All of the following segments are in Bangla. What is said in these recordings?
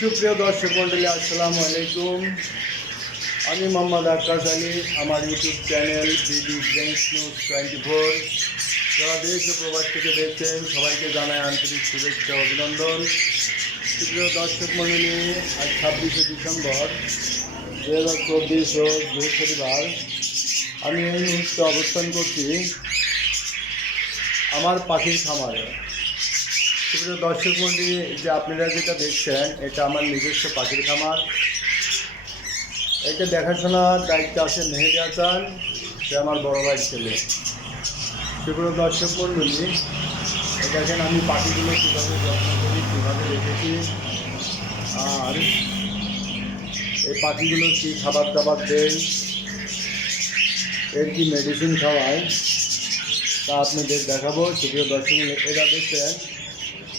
সুপ্রিয় দর্শক মন্ডলী, আসসালামু আলাইকুম। আমি মোহাম্মদ আকাশ আলী। আমার YouTube channel BD bench news 24, যারা দেশ ও প্রবাস থেকে দেখছেন সবাইকে জানাই আন্তরিক শুভেচ্ছা অভিনন্দন। সুপ্রিয় দর্শক মন্ডলী, আজ 26শে ডিসেম্বর 2024 ও বৃহস্পতিবার। আমি এই মুহূর্তে অবস্থান করছি আমার পাখির খামারে। সুপ্রিয় দর্শক মন্ডলী, যে আপনারা যেটা দেখছেন এটা আমার নিজস্ব পাখির খামার। এটা দেখাশোনার দায়িত্ব আছে মেহেদি হাসান, সে আমার বড় ভাইয়ের ছেলে। সুপ্রিয় দর্শক মন্ডলী, দেখেন আমি পাখিগুলো কীভাবে যত্ন করি, কীভাবে রেখেছি, আর এই পাখিগুলো কী খাবার দাবার দেয়, এর কি মেডিসিন খাওয়ায়, তা আপনাদের দেখাবো। সুপ্রিয় দর্শক মন্ডলী, এটা দেখছেন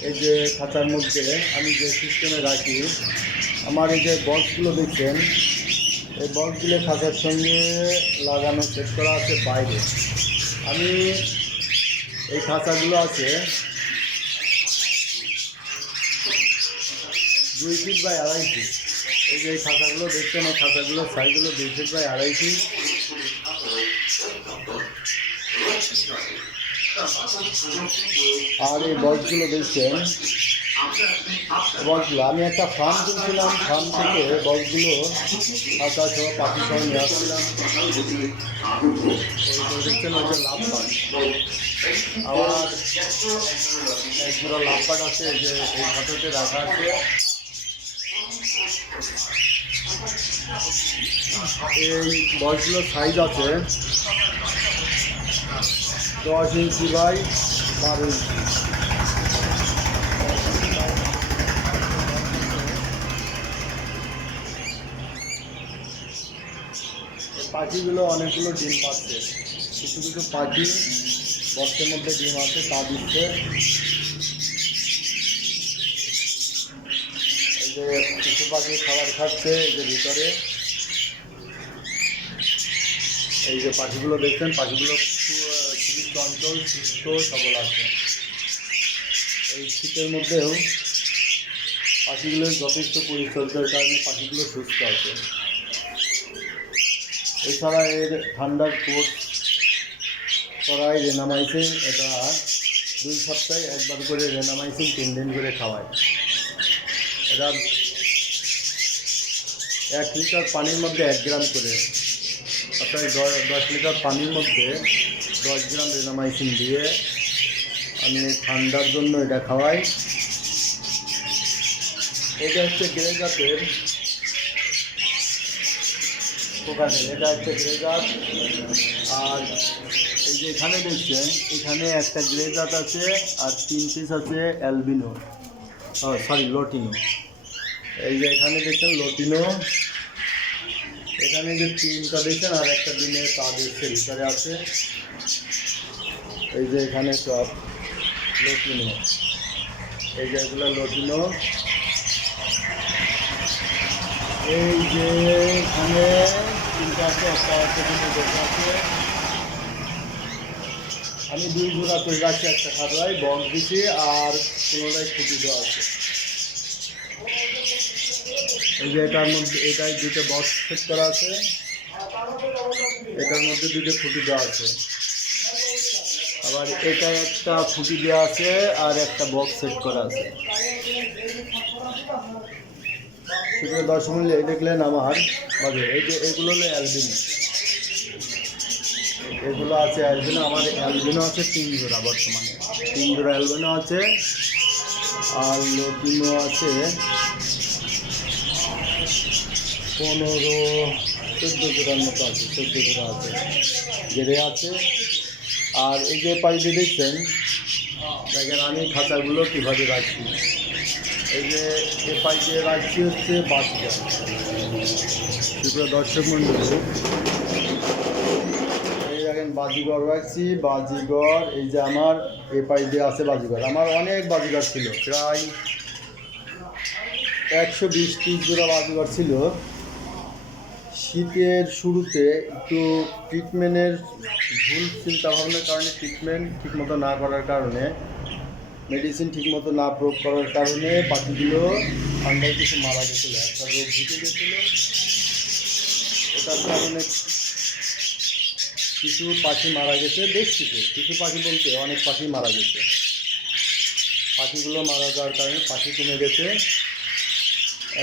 এই যে খাঁচার মধ্যে আমি যে সিস্টেমে রাখি, আমার এই যে বক্সগুলো দেখছেন, এই বক্সগুলো খাঁচার সঙ্গে লাগানো সেট করা আছে বাইরে। আমি এই খাঁচাগুলো আছে 2 ফিট বাই 2.5 ফিট। এই যে এই খাঁচাগুলো দেখছেন, এই খাঁচাগুলোর সাইজগুলো 2 ফিট বাই 2.5 ফিট। আর এই বক্সগুলো দেখছেন, বক্সগুলো আমি একটা ফার্ম কিনছিলাম, ফার্ম থেকে বক্সগুলো খাঁচা সহ পাখি সহ নিয়ে আসছিলাম। ওই দেখছেন ওই যে লাভ পাট, আবার একজোড়া লাভ পাট আছে যে এই খাঁচাতে রাখা আছে। এই বক্সগুলোর সাইজ আছে 10 ইঞ্চি বাই 12 ইঞ্চি। পাখিগুলো অনেকগুলো ডিম পাচ্ছে, কিছু কিছু পাখি বক্সের মধ্যে ডিম আছে তা দিচ্ছে। এই যে কিছু পাখি খাবার খাচ্ছে এই যে ভিতরে। এই যে পাখিগুলো দেখছেন, পাখিগুলো খুবই চঞ্চল, সুস্থ সবল আছে। এই শীতের মধ্যেও পাখিগুলোর যথেষ্ট পরিচর্যার কারণে পাখিগুলো সুস্থ আছে। এছাড়া এর ঠান্ডার কোর্স করায় রেনামাইসিন, এটা 2 সপ্তাহে একবার করে রেনামাইসিন 3 দিন করে খাওয়ায়। এটা 1 লিটার পানির মধ্যে 1 গ্রাম করে, অর্থাৎ 10 লিটার পানির মধ্যে 10 গ্রাম রেনামাইসিন দিয়ে আমি ঠান্ডার জন্য এটা খাওয়াই। এটা হচ্ছে গ্রে জাতের পোকাটেল, এটা হচ্ছে গ্রে জাত। আর এই যে এখানে দেখছেন, এখানে একটা গ্রে জাত আছে আর 3 পিস আছে অ্যালবিনো, লটিনো। এই যে এখানে দেখছেন লটিনো, এখানে যে 3টা দেখছেন আর একটা ডিমের তা দেখছে ভিতরে আছে। এই যে এখানে সব লটিনো, এই যে এগুলো লটিনো। এই যে এখানে 3টা আছে, একটা আছে কিন্তু দেখে আছে। আমি 2 জোড়া করে রাখছি, একটা খাতায় বক্স দিচ্ছি আর পুরোটাই খুঁটি দেওয়া আছে। এই যে এটার মধ্যে এটাই 2টা বক্স সেট করা আছে, এটার মধ্যে 2টা খুঁটি দেওয়া আছে। আবার এটা একটা খুঁটি দেওয়া আছে আর একটা বক্স সেট করা আছে। সেগুলো 10 মিনিট এই দেখলেন আমার বাজে। এই যে এগুলো হলো অ্যালবিনো, এগুলো আছে অ্যালবিনো। আমার অ্যালবিনো আছে 3 জোড়া, বর্তমানে 3 জোড়া অ্যালবিনো আছে। আর লটিনো আছে 14 জোড়ার মতো আছে, 14 জোড়া আছে, গেড়ে আছে। আর এই যে পাইপে দেখছেন, দেখেন আমি খাঁচাগুলো কীভাবে রাখছি। এই যে এ পাইপে রাখছি হচ্ছে বাজিগর। দুটো দর্শক মন্ডলী, এই দেখেন বাজিগর রাখছি, বাজিগর। এই যে আমার এ পাইপে আছে বাজিগর। আমার অনেক বাজিগর ছিল, প্রায় 120-30 জোড়া বাজিগর ছিল। শীতের শুরুতে একটু ট্রিটমেন্টের ভুল চিন্তাভাবনার কারণে, ট্রিটমেন্ট ঠিকমতো না করার কারণে মেডিসিন ঠিকমতো না প্রয়োগ করার কারণে পাখিগুলো ঠান্ডায় কিছু মারা গেছিলো, একটা রোগ ঢুকে গেছিলো। ওটার কারণে কিছু পাখি মারা গেছে, বেশ কিছু পাখি বলতে অনেক পাখি মারা গেছে। পাখিগুলো মারা যাওয়ার কারণে পাখি কমে গেছে।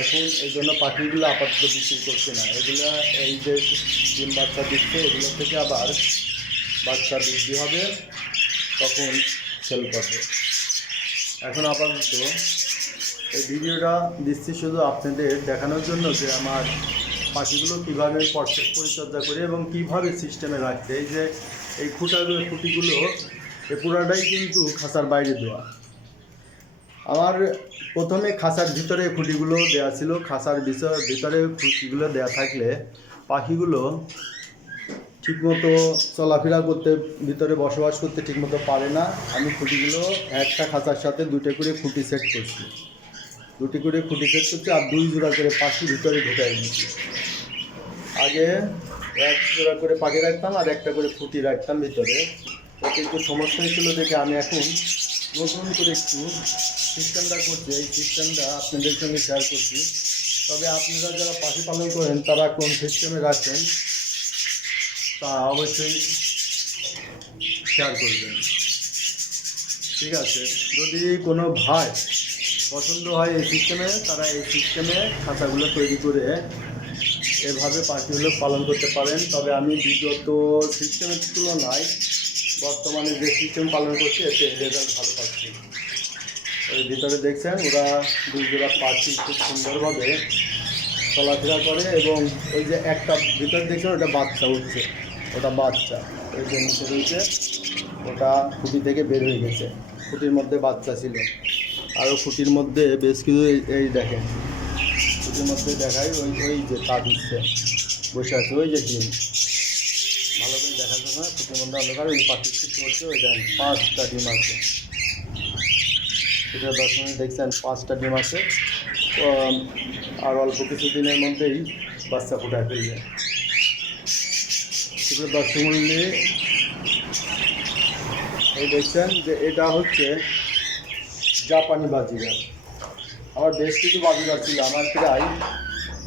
এখন এই জন্য পাখিগুলো আপাতত বিক্রি করছে না। এগুলো এই যে ডিম বাচ্চা দিচ্ছে, এগুলো থেকে আবার বাচ্চা বৃদ্ধি হবে, তখন সেল করবে। এখন আপাতত এই ভিডিওটা দিচ্ছি শুধু আপনাদের দেখানোর জন্য যে আমার পাখিগুলো কীভাবে পরিচর্যা করে এবং কীভাবে সিস্টেমে রাখছে। এই যে এই খুঁটিগুলো এই পুরাটাই কিন্তু খাঁচার বাইরে দেওয়া। আমার প্রথমে খাঁচার ভিতরে খুঁটিগুলো দেওয়া ছিল। খাঁচার ভিতরে খুঁটিগুলো দেওয়া থাকলে পাখিগুলো ঠিকমতো চলাফেরা করতে, ভিতরে বসবাস করতে ঠিকমতো পারে না। আমি খুঁটিগুলো একটা খাঁচার সাথে দুটো করে খুঁটি সেট করছি, দুটি করে খুঁটি সেট করছি, আর 2 জোড়া করে পাখি ভিতরে ঢুকাই দিচ্ছি। আগে 1 জোড়া করে পাখি রাখতাম আর একটা করে খুঁটি রাখতাম ভিতরে। তো কিন্তু সমস্যা হয়েছিল দেখে আমি এখন নতুন করে একটু সিস্টেমটা করছি। এই সিস্টেমটা আপনাদের সঙ্গে শেয়ার করছি। তবে আপনারা যারা পাখি পালন করেন তারা কোন সিস্টেমে রাখেন তা অবশ্যই শেয়ার করবেন, ঠিক আছে? যদি কোনো ভাই পছন্দ হয় এই সিস্টেমে, তারা এই সিস্টেমে খাঁচাগুলো তৈরি করে এভাবে পাখিগুলো পালন করতে পারেন। তবে আমি বিগত সিস্টেমের তুলনায় বর্তমানে যে সিস্টেম পালন করছি এতে রেজাল্ট ভালো পাচ্ছি। ওই ভিতরে দেখছেন ওরা 2 জোড়া পাখি খুব সুন্দরভাবে চলাফেরা করে। এবং ওই যে একটা ভিতরে দেখছেন ওটা বাচ্চা উঠছে, ওটা বাচ্চা ওই যে নিচে রয়েছে, ওটা খুঁটি থেকে বের হয়ে গেছে। খুঁটির মধ্যে বাচ্চা ছিল, আরও খুঁটির মধ্যে বেশ কিছু এই দেখেন, খুঁটির মধ্যে দেখাই ওই যে তা দিচ্ছে বসে আছে, ওই যে ডিম ভালো করে দেখা যাচ্ছে না, খুঁটির মধ্যে অন্ধকার, ওই পাখি কিছু হচ্ছে। ওই দেখেন 5টা ডিম আছে, সেটা 10 মিনিট দেখছেন 5টা ডিম আছে। আর অল্প কিছু দিনের মধ্যেই বাচ্চা ফুটায় ফেলবে। সেগুলো 10 মূল্যে এই দেখছেন যে এটা হচ্ছে জাপানি বাজিগার। আমার বেশ কিছু বাজিগার ছিল, আমার প্রায়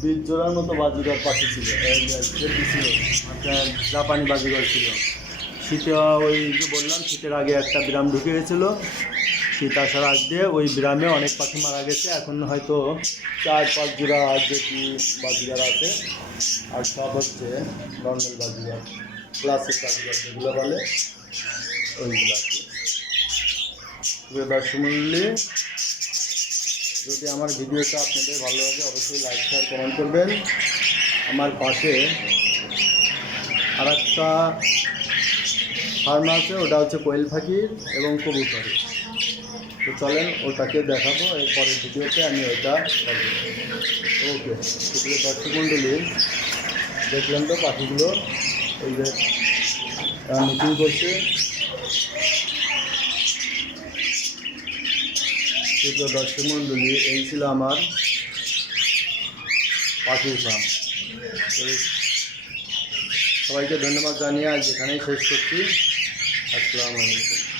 20 জোড়ার মতো বাজিগার পাখি ছিল, ছিল জাপানি বাজিগার ছিল। শীতে ওই যে বললাম শীতের আগে একটা বিরাম ঢুকে গেছিলো, শীত আসার আগ দিয়ে ওই বিরামে অনেক পাখি মারা গেছে। এখন হয়তো 4-5 জোড়া যেটি বাজিগার আছে, আর সব হচ্ছে নর্মাল বাজিগার, ক্লাসিক বাজিগার যেগুলো বলে ওইগুলো আছে। দর্শকমণ্ডলী, যদি আমার ভিডিওটা আপনাদের ভালো লাগে অবশ্যই লাইক শেয়ার কমেন্ট করবেন। আমার পাশে আর একটা ফার্ম আছে, ওটা হচ্ছে কোয়েল পাখির এবং কবুতরের। তো চলেন ওটাকে দেখাবো এর পরের ভিডিওতে, আমি ওইটা করবো। ওকে, সুপ্রিয় দর্শকমণ্ডলী, দেখলেন তো পাখিগুলো এই যে মিটিং করছে। সুপ্রিয় দর্শকমণ্ডলী, এই ছিল আমার পাখির ফার্ম। সবাইকে ধন্যবাদ জানিয়ে আজ এখানেই শেষ করছি। আসসালামু আলাইকুম।